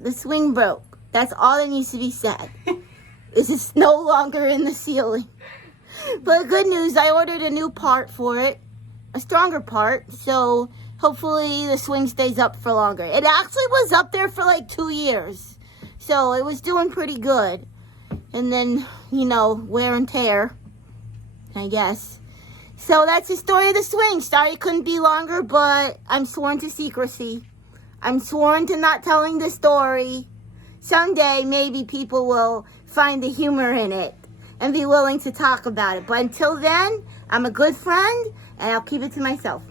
The swing broke. That's all that needs to be said. It's no longer in the ceiling. But good news, I ordered a new part for it. A stronger part. So hopefully the swing stays up for longer. It actually was up there for like 2 years. So it was doing pretty good. And then, wear and tear, I guess. So that's the story of the swing. Sorry it couldn't be longer, but I'm sworn to secrecy. I'm sworn to not telling the story. Someday, maybe people will find the humor in it and be willing to talk about it. But until then, I'm a good friend, and I'll keep it to myself.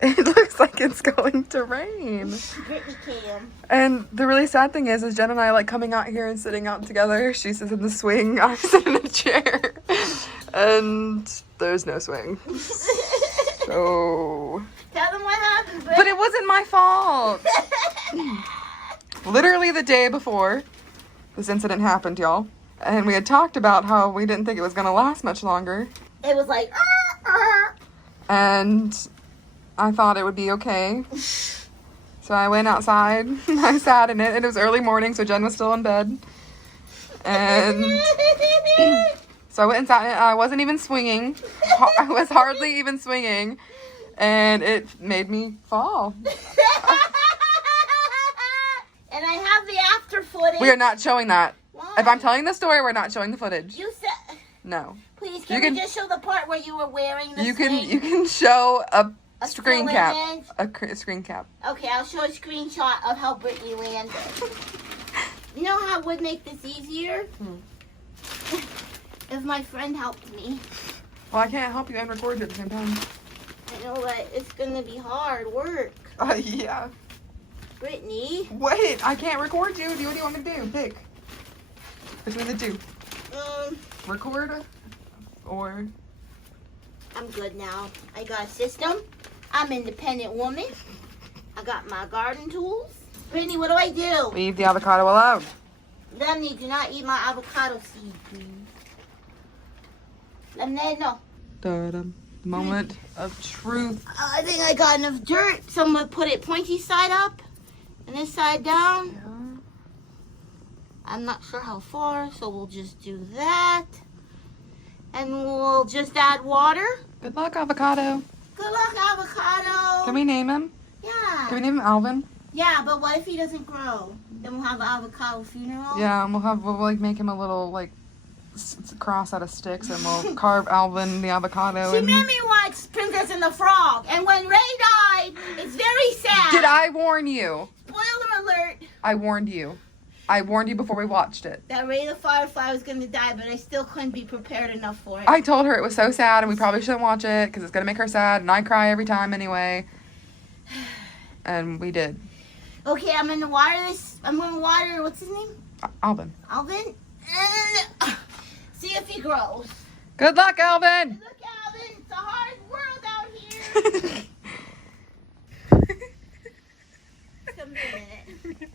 It looks like it's going to rain. Brittany came. And the really sad thing is Jen and I like coming out here and sitting out together. She sits in the swing, I sit in a chair. And there's no swing. So... Tell them what happened, Britt. But it wasn't my fault. Literally the day before this incident happened, y'all. And we had talked about how we didn't think it was going to last much longer. It was like, And I thought it would be okay. So I went outside. I sat in it. And it was early morning, so Jen was still in bed. And so I went and sat in it. I wasn't even swinging. I was hardly even swinging. And it made me fall. And I have the after footage. We are not showing that. Why? If I'm telling the story, we're not showing the footage. You said... No. Please, can we just show the part where you were wearing the You swing? can show a screen still cap. image? A screen cap. Okay, I'll show a screenshot of how Brittany landed. You know how it would make this easier? If my friend helped me. Well, I can't help you and record you at the same time. I know that it's gonna be hard work. Yeah. Brittany. Wait, I can't record you. What do you want me to do? Pick. Between the two. Record or... I'm good now. I got a system. I'm an independent woman. I got my garden tools. Brittany, what do I do? Leave the avocado alone. Lemony, do not eat my avocado seed, please. Lemony, no. Da-dum. Moment of truth. I think I got enough dirt. So I'm gonna put it pointy side up and this side down. Yeah. I'm not sure how far, so we'll just do that. And we'll just add water. Good luck, avocado. Good luck, avocado. Can we name him? Yeah. Can we name him Alvin? Yeah, but what if he doesn't grow? Then we'll have an avocado funeral. Yeah, and we'll like make him a little like cross out of sticks, and we'll carve Alvin the avocado. She and... made me watch Princess and the Frog, and when Ray died, it's very sad. Did I warn you? Spoiler alert. I warned you. I warned you before we watched it. That Ray the Firefly was going to die, but I still couldn't be prepared enough for it. I told her it was so sad and we probably shouldn't watch it because it's going to make her sad, and I cry every time anyway. And we did. Okay, I'm going to water this. I'm going to water, what's his name? Alvin. Alvin. And see if he grows. Good luck, Alvin! Look, Alvin, it's a hard world out here. Come here a minute.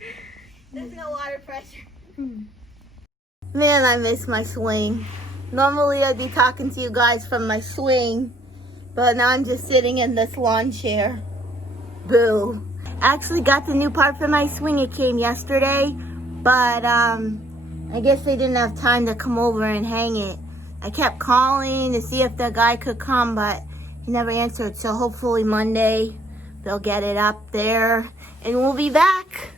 There's no water pressure. Man, I miss my swing. Normally I'd be talking to you guys from my swing, but now I'm just sitting in this lawn chair. Boo. I actually got the new part for my swing. It came yesterday, but I guess they didn't have time to come over and hang it. I kept calling to see if the guy could come, but he never answered. So hopefully Monday they'll get it up there and we'll be back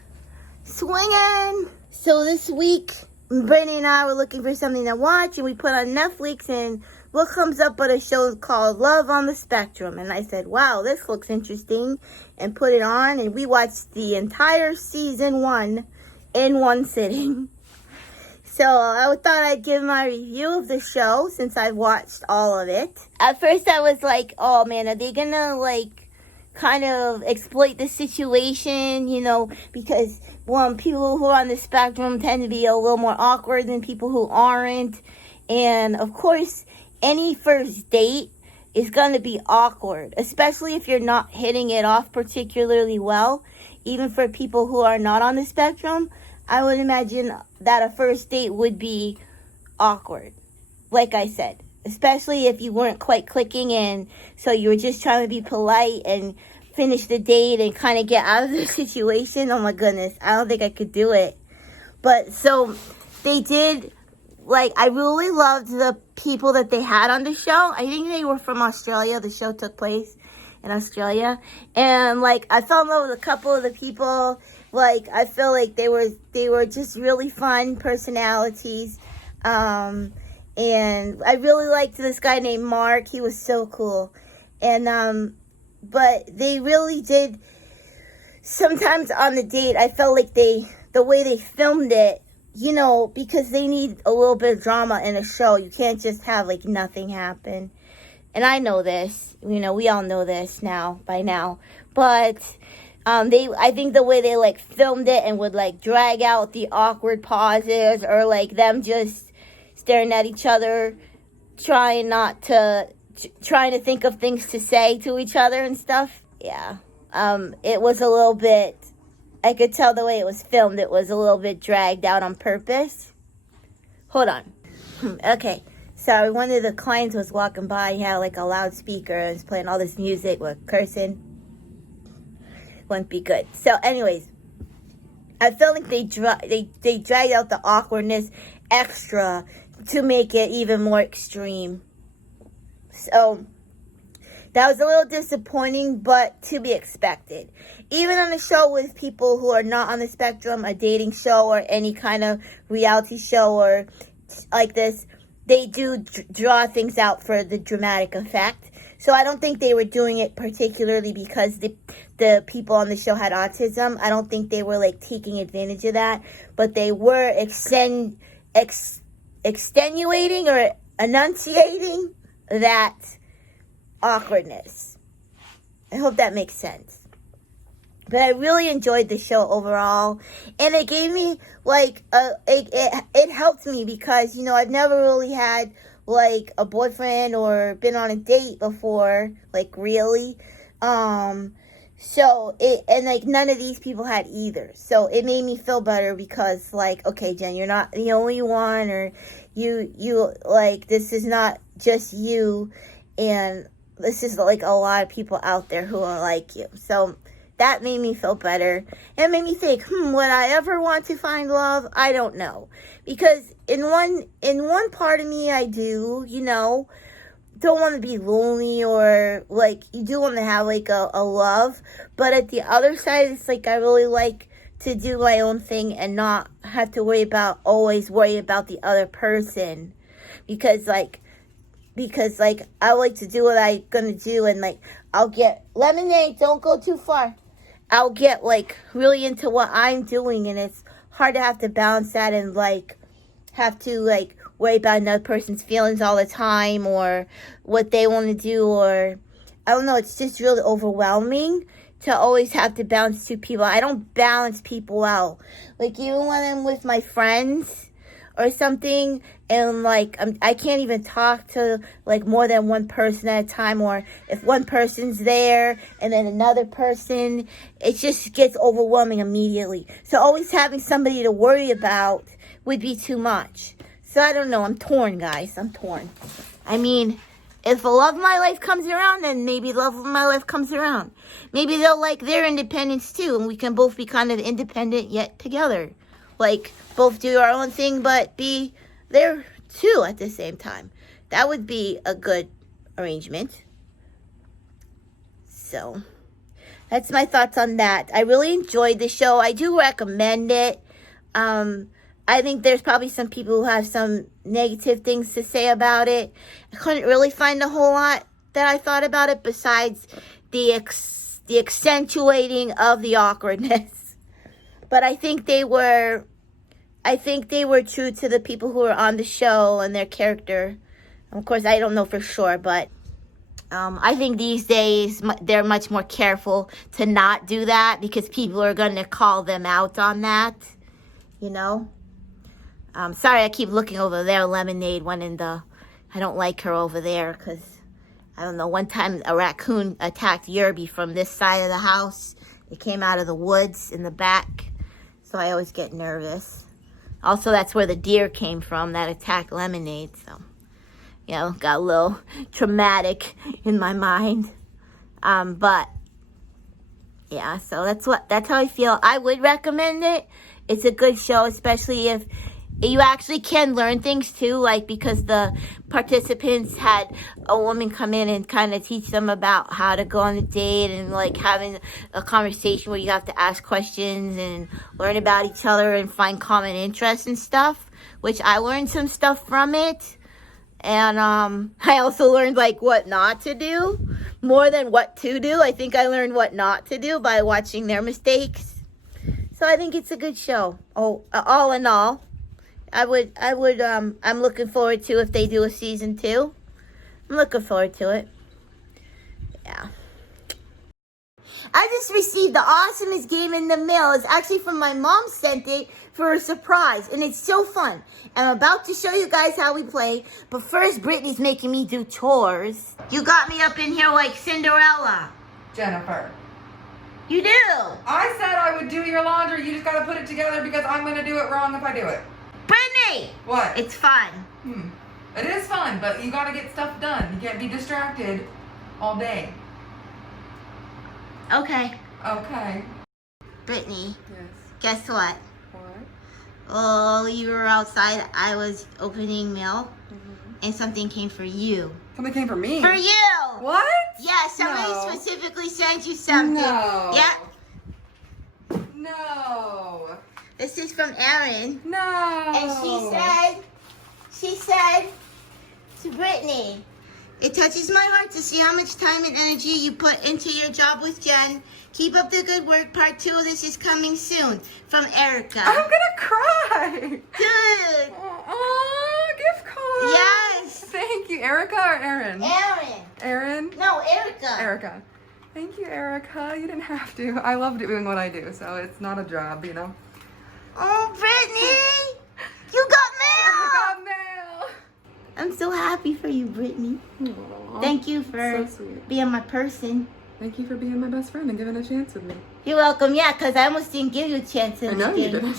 swinging. So this week, Brittany and I were looking for something to watch, and we put on Netflix, and what comes up but a show called Love on the Spectrum. And I said, wow, this looks interesting, and put it on, and we watched the entire season 1 in one sitting. So I thought I'd give my review of the show since I've watched all of it. At first I was like, oh man, are they gonna like kind of exploit the situation, you know, because people who are on the spectrum tend to be a little more awkward than people who aren't. And of course, any first date is going to be awkward, especially if you're not hitting it off particularly well. Even for people who are not on the spectrum, I would imagine that a first date would be awkward, like I said. Especially if you weren't quite clicking, and so you were just trying to be polite and finish the date and kind of get out of the situation. Oh my goodness, I don't think I could do it. But so they did, like, I really loved the people that they had on the show. I think they were from Australia. The show took place in Australia. And, like, I fell in love with a couple of the people. Like, I feel like they were just really fun personalities. And I really liked this guy named Mark. He was so cool. And, but they really did, sometimes on the date, I felt like the way they filmed it, you know, because they need a little bit of drama in a show. You can't just have, like, nothing happen. And I know this, you know, we all know this by now. But I think the way they, like, filmed it and would, like, drag out the awkward pauses, or, like, them just staring at each other, trying to think of things to say to each other and stuff. Yeah. It was a little bit, I could tell the way it was filmed, it was a little bit dragged out on purpose. Hold on. Okay. Sorry, one of the clients was walking by. He had, like, a loudspeaker and was playing all this music with cursing. Wouldn't be good. So, anyways, I felt like they dragged out the awkwardness extra to make it even more extreme. So, that was a little disappointing, but to be expected. Even on a show with people who are not on the spectrum, a dating show or any kind of reality show or like this, they do draw things out for the dramatic effect. So I don't think they were doing it particularly because the people on the show had autism. I don't think they were, like, taking advantage of that. But they were extenuating or enunciating that awkwardness. I hope that makes sense. But I really enjoyed the show overall, and it gave me, like, it helped me because, you know, I've never really had, like, a boyfriend or been on a date before, like, really. So and like none of these people had either. So it made me feel better because, like, okay, Jen, you're not the only one, or you like, this is not just you, and this is, like, a lot of people out there who are like you. So that made me feel better. And it made me think, would I ever want to find love? I don't know. Because in one part of me, I do, you know, don't want to be lonely, or, like, you do want to have, like, a love. But at the other side, it's like I really like to do my own thing and not have to always worry about the other person. Because I like to do what I'm going to do, and, like, I'll get, lemonade, don't go too far. I'll get, like, really into what I'm doing, and it's hard to have to balance that and, like, have to, like, worry about another person's feelings all the time, or what they want to do, or, I don't know, it's just really overwhelming to always have to balance two people. I don't balance people out. Like, even when I'm with my friends or something, and, like, I can't even talk to, like, more than one person at a time, or if one person's there and then another person, it just gets overwhelming immediately. So always having somebody to worry about would be too much. So I don't know, I'm torn, guys, I'm torn. I mean, if the love of my life comes around, then maybe the love of my life comes around. Maybe they'll like their independence too, and we can both be kind of independent yet together. Like, both do our own thing, but be there too at the same time. That would be a good arrangement. So, that's my thoughts on that. I really enjoyed the show. I do recommend it. I think there's probably some people who have some negative things to say about it. I couldn't really find a whole lot that I thought about it besides the accentuating of the awkwardness. But I think they were true to the people who were on the show and their character. Of course, I don't know for sure, but I think these days they're much more careful to not do that because people are going to call them out on that, you know. Sorry, I keep looking over there. Lemonade went in I don't like her over there because, I don't know, one time a raccoon attacked Yerby from this side of the house. It came out of the woods in the back, so I always get nervous. Also, that's where the deer came from that attacked Lemonade, so, you know, got a little traumatic in my mind. But Yeah, so that's how I feel. I would recommend it. It's a good show, especially if you actually can learn things too, like because the participants had a woman come in and kind of teach them about how to go on a date and like having a conversation where you have to ask questions and learn about each other and find common interests and stuff, which I learned some stuff from it. And I also learned like what not to do more than what to do. I think I learned what not to do by watching their mistakes. So I think it's a good show. Oh, all in all, I'm looking forward to if they do a season 2. I'm looking forward to it. Yeah. I just received the awesomest game in the mail. It's actually from my mom, sent it for a surprise, and it's so fun. I'm about to show you guys how we play, but first Brittany's making me do chores. You got me up in here like Cinderella. Jennifer. You do. I said I would do your laundry. You just got to put it together because I'm going to do it wrong if I do it. Brittany! What? It's fun. It is fun, but you got to get stuff done. You can't be distracted all day. Okay. Okay. Brittany. Yes. Guess what? What? Oh, you were outside. I was opening mail, and something came for you. Something came for me. For you! What? Yeah, somebody No. specifically sent you something. No. Yeah. No. This is from Erin. No. And she said to Brittany, it touches my heart to see how much time and energy you put into your job with Jen. Keep up the good work. Part 2 of this is coming soon. From Erica. I'm gonna cry. Good. Oh, gift card. Yes. Thank you. Erica or Erin? Erin. Erin? No, Erica. Erica. Thank you, Erica. You didn't have to. I love doing what I do, so it's not a job, you know. Oh, Brittany. You got mail. I got mail. I'm so happy for you, Brittany. Aww. Thank you for So sweet. being my person. Thank you for being my best friend and giving a chance with me. You're welcome. Yeah, because I almost didn't give you a chance in I know this you game. didn't.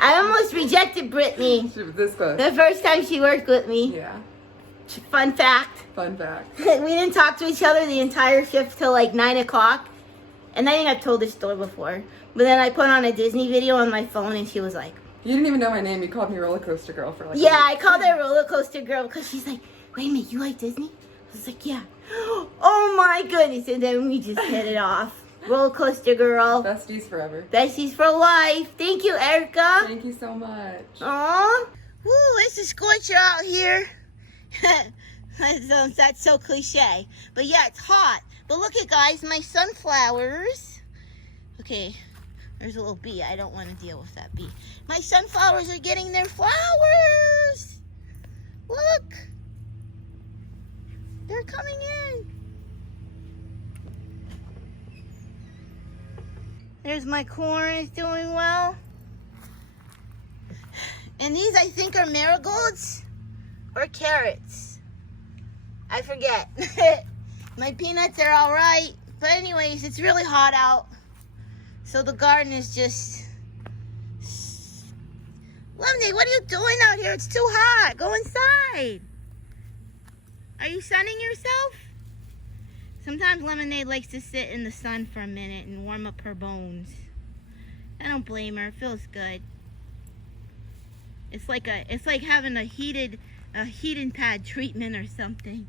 I almost rejected Brittany She was this close. the first time she worked with me. Yeah. Fun fact. Fun fact. We didn't talk to each other the entire shift till like 9 o'clock. And I think I've told this story before. But then I put on a Disney video on my phone and she was like, You didn't even know my name. You called me Roller Coaster Girl for like a yeah, week. I called her Roller Coaster Girl because she's like, wait a minute, you like Disney? I was like, yeah. Oh my goodness. And then we just hit it off. Roller Coaster Girl. Besties forever. Besties for life. Thank you, Erica. Thank you so much. Aw. Woo, it's a scorcher out here. That's so cliche. But yeah, it's hot. But look at, guys, my sunflowers. Okay, there's a little bee. I don't want to deal with that bee. My sunflowers are getting their flowers. Look. They're coming in. There's my corn. It's doing well. And these, I think, are marigolds or carrots. I forget. My peanuts are all right. But anyways, it's really hot out. So the garden is just... Lemonade, what are you doing out here? It's too hot. Go inside. Are you sunning yourself? Sometimes Lemonade likes to sit in the sun for a minute and warm up her bones. I don't blame her. It feels good. It's like having a heating pad treatment or something.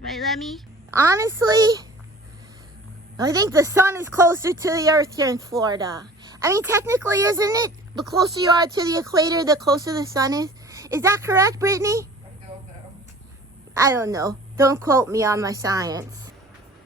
Right, Lemmy? Honestly, I think the sun is closer to the earth here in Florida. I mean, technically, isn't it? The closer you are to the equator, the closer the sun is. Is that correct, Brittany? I don't know. I don't know. Don't quote me on my science.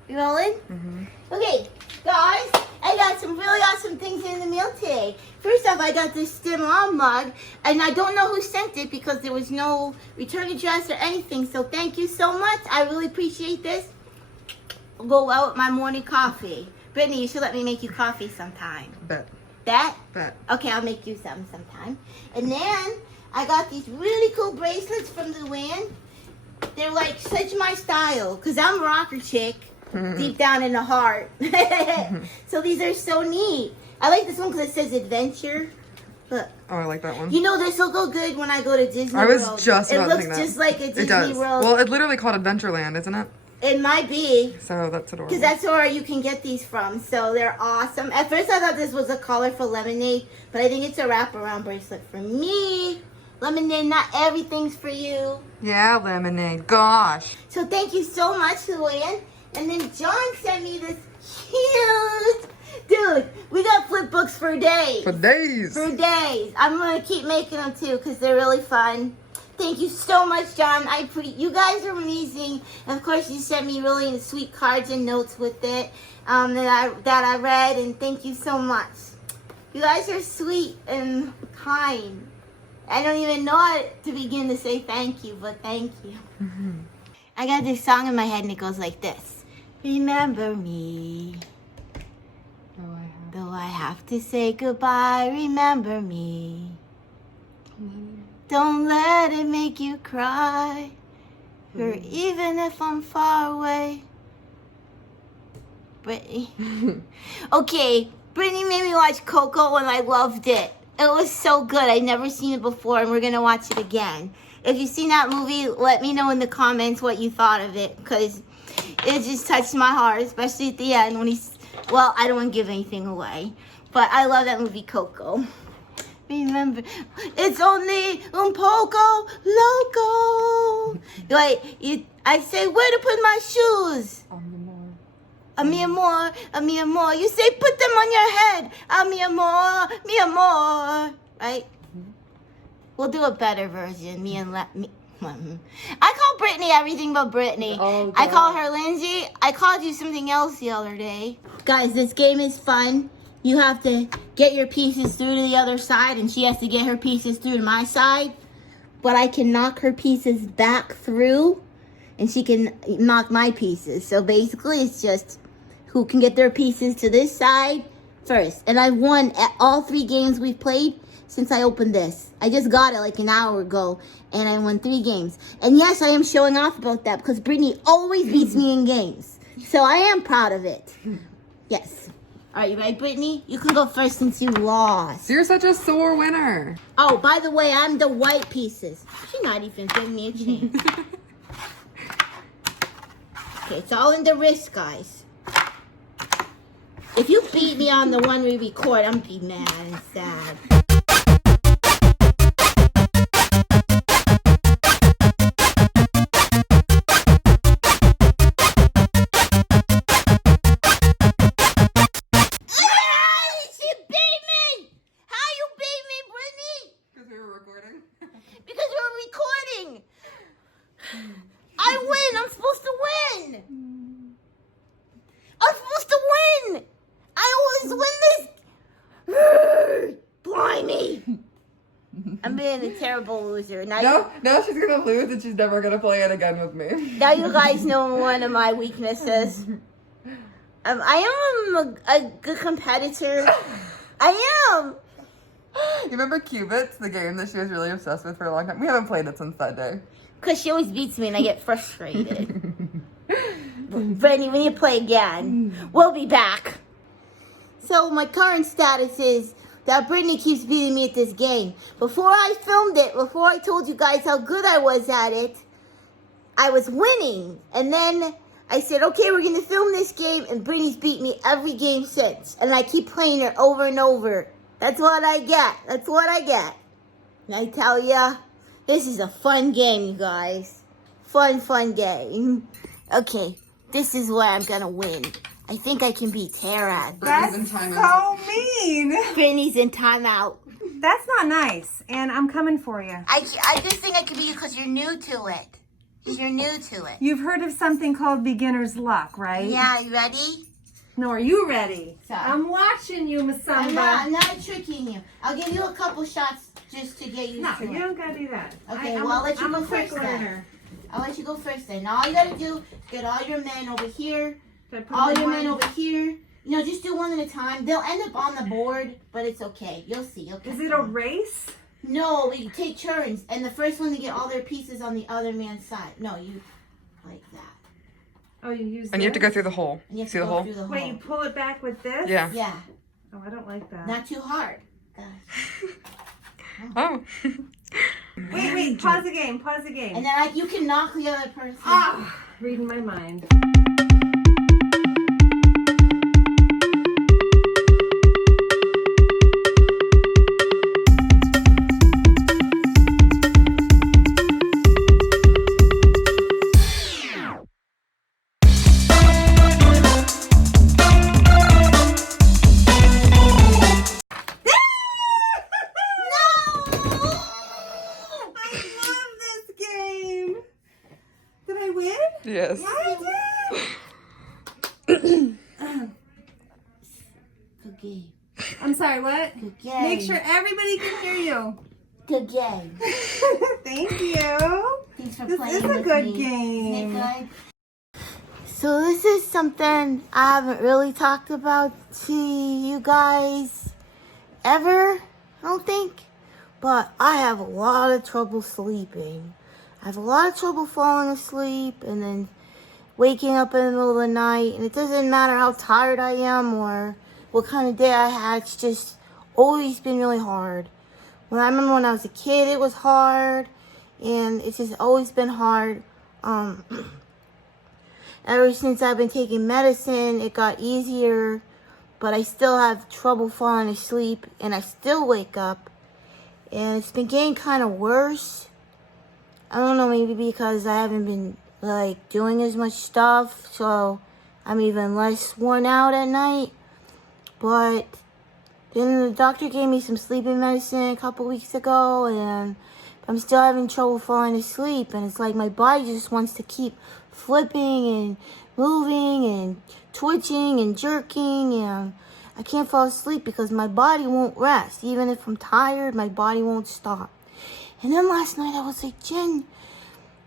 You rolling? Mm-hmm. Okay, guys, I got some really awesome things in the mail today. First off, I got this Snail mug, and I don't know who sent it because there was no return address or anything, so thank you so much. I really appreciate this. It'll go well with my morning coffee. Brittany, you should let me make you coffee sometime. Bet. Bet? Bet. Okay, I'll make you some sometime. And then I got these really cool bracelets from the Luann. They're like such my style because I'm a rocker chick deep down in the heart. So these are so neat. I like this one because it says adventure. Look. Oh, I like that one. You know, this will go good when I go to Disney I was World. just about to think that. It looks just like a Disney It does. World. Well, it's literally called Adventureland, isn't it? It might be. So that's adorable. Because that's where you can get these from. So they're awesome. At first I thought this was a colorful lemonade, but I think it's a wraparound bracelet for me. Lemonade, not everything's for you. Yeah, lemonade. Gosh. So thank you so much, Luann. And then John sent me this cute... Dude, we got flip books for days. For days. For days. I'm going to keep making them too because they're really fun. Thank you so much, John. You guys are amazing. And of course, you sent me really sweet cards and notes with it that I read. And thank you so much. You guys are sweet and kind. I don't even know how to begin to say thank you, but thank you. Mm-hmm. I got this song in my head and it goes like this. Remember me. Though I have to say goodbye, remember me. Don't let it make you cry. Or even if I'm far away. Brittany. Okay, Brittany made me watch Coco and I loved it. It was so good. I'd never seen it before and we're going to watch it again. If you've seen that movie, let me know in the comments what you thought of it. Because it just touched my heart, especially at the end when he's... Well, I don't want to give anything away. But I love that movie, Coco. Remember, it's only un poco loco. Like, I say, where to put my shoes? A mi amor, a mi amor. You say, put them on your head. A mi amor, mi amor. Right? We'll do a better version. I call Brittany everything but Brittany. Oh, I call her Lindsay. I called you something else the other day. Guys, this game is fun. You have to get your pieces through to the other side, and she has to get her pieces through to my side. But I can knock her pieces back through, and she can knock my pieces. So basically, it's just who can get their pieces to this side first. And I've won at all 3 games we've played since I opened this. I just got it like an hour ago, and I won 3 games. And yes, I am showing off about that because Brittany always beats me in games. So I am proud of it. Yes. All right, you ready, Brittany? You can go first since you lost. You're such a sore winner. Oh, by the way, I'm the white pieces. She's not even giving me a chance. Okay, it's all in the wrist, guys. If you beat me on the one we record, I'm gonna be mad and sad. I win! I'm supposed to win! I'm supposed to win! I always win this! Blimey! I'm being a terrible loser. Now she's gonna lose and she's never gonna play it again with me. Now you guys know one of my weaknesses. I am a good competitor. I am! You remember Cubits, the game that she was really obsessed with for a long time? We haven't played it since that day. Because she always beats me and I get frustrated. Brittany, we need to play again. We'll be back. So my current status is that Brittany keeps beating me at this game. Before I filmed it, before I told you guys how good I was at it, I was winning. And then I said, okay, we're going to film this game. And Brittany's beat me every game since. And I keep playing her over and over. That's what I get. That's what I get. And I tell ya, this is a fun game, you guys. Fun game. Okay, this is where I'm gonna win. I think I can beat Tara. That's so mean. Brittany's in timeout. That's not nice, and I'm coming for you. I just think I can beat you because you're new to it. You're new to it. You've heard of something called beginner's luck, right? Yeah, you ready? No, are you ready? Sorry. I'm watching you, Msumba. I'm not tricking you. I'll give you a couple shots just to get used to it. No, you don't gotta do that. Okay, well, I'll let you I'm go a quick first then. learner. I'll let you go first then. Now all you gotta do is get all your men over here. Should I put All them your on? men over here. You know, just do one at a time. They'll end up on the board, but it's okay. You'll see. Okay. Is it a race? No, we take turns, and the first one to get all their pieces on the other man's side. No, you like that. Oh, you use And you have to go this? through the hole. And you have See to the go hole? through the Wait, hole. you pull it back with this? Yeah. Yeah, Oh, I don't like that. not too hard. Oh. Wait, pause the game, And then you can knock the other person. Ah! reading my mind. Yes. Good game. I'm sorry, what? Good game. Make sure everybody can hear you. Good game. Thank you. Thanks for This playing is a with good me. game. Isn't it good? So this is something I haven't really talked about to you guys ever, I don't think. But I have a lot of trouble sleeping. I have a lot of trouble falling asleep and then waking up in the middle of the night. And it doesn't matter how tired I am or what kind of day I had. It's just always been really hard. I remember when I was a kid, it was hard. And it's just always been hard. Ever since I've been taking medicine, it got easier. But I still have trouble falling asleep. And I still wake up. And it's been getting kind of worse. I don't know, maybe because I haven't been, like, doing as much stuff. So I'm even less worn out at night. But then the doctor gave me some sleeping medicine a couple weeks ago. And I'm still having trouble falling asleep. And it's like my body just wants to keep flipping and moving and twitching and jerking. And I can't fall asleep because my body won't rest. Even if I'm tired, my body won't stop. And then last night I was like, Jen,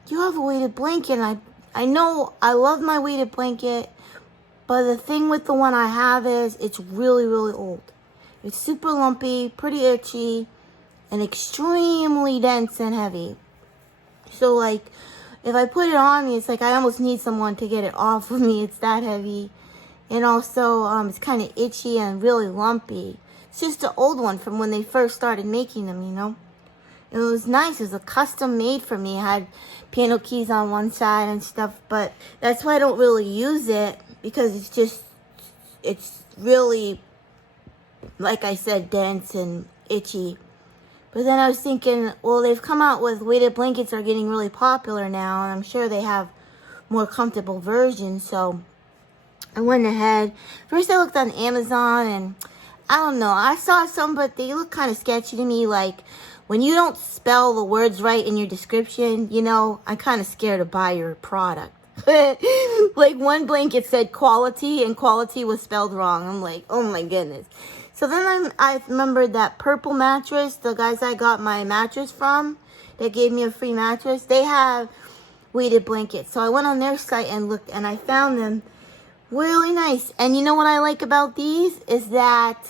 you have a weighted blanket. And I know I love my weighted blanket. But the thing with the one I have is it's really, really old. It's super lumpy, pretty itchy, and extremely dense and heavy. So like, if I put it on me, it's like I almost need someone to get it off of me. It's that heavy. And also, it's kind of itchy and really lumpy. It's just an old one from when they first started making them, you know. It was nice. It was a custom made for me. It had piano keys on one side and stuff. But that's why I don't really use it. Because it's really, like I said, dense and itchy. But then I was thinking, well, they've come out with weighted blankets are getting really popular now. And I'm sure they have more comfortable versions. So I went ahead. First I looked on Amazon and I don't know. I saw some, but they look kind of sketchy to me. Like when you don't spell the words right in your description, you know, I'm kind of scared to buy your product. Like one blanket said quality and quality was spelled wrong. I'm like, oh my goodness. So then I remembered that Purple mattress, the guys I got my mattress from, they gave me a free mattress. They have weighted blankets. So I went on their site and looked and I found them really nice. And you know what I like about these is that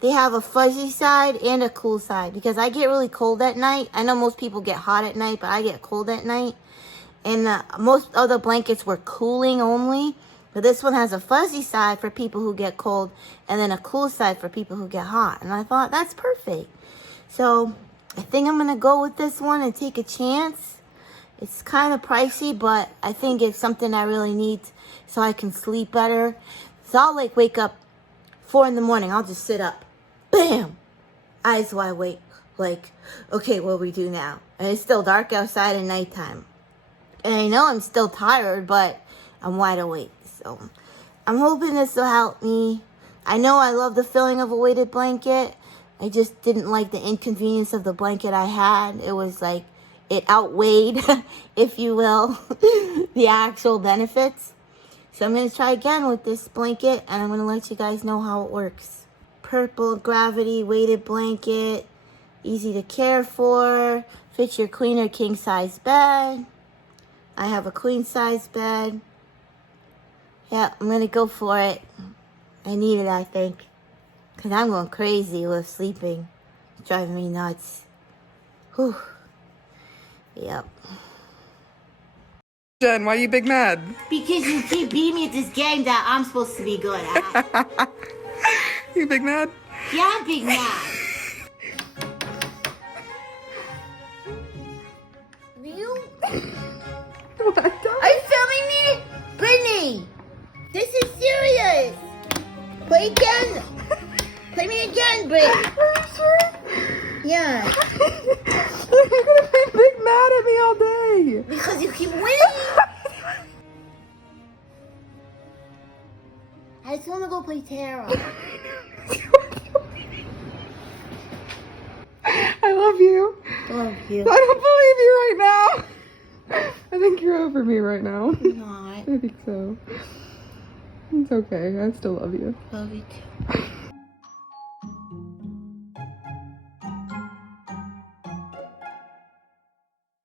they have a fuzzy side and a cool side. Because I get really cold at night. I know most people get hot at night, but I get cold at night. And most other blankets were cooling only. But this one has a fuzzy side for people who get cold. And then a cool side for people who get hot. And I thought, that's perfect. So I think I'm going to go with this one and take a chance. It's kind of pricey, but I think it's something I really need so I can sleep better. So I'll like wake up 4 in the morning. I'll just sit up. Bam! Eyes wide awake. Like, okay, what do we do now? And it's still dark outside at nighttime. And I know I'm still tired, but I'm wide awake. So I'm hoping this will help me. I know I love the feeling of a weighted blanket. I just didn't like the inconvenience of the blanket I had. It was like, it outweighed, if you will, the actual benefits. So I'm going to try again with this blanket, and I'm going to let you guys know how it works. Purple Gravity weighted blanket. Easy to care for. Fits your queen or king size bed. I have a queen size bed. Yeah, I'm going to go for it. I need it, I think. Because I'm going crazy with sleeping. It's driving me nuts. Whew. Yep. Jen, why are you big mad? Because you keep beating me at this game that I'm supposed to be good at. You big mad? Yeah, I'm big mad. You? Are you filming Play me again, Britt. Are you sure? Yeah. You're gonna be big mad at me all day. Because you keep winning. I just want to go play Tara. I love you. Love you. I don't believe you right now. I think you're over me right now. Not. I think so. It's okay. I still love you. Love you too.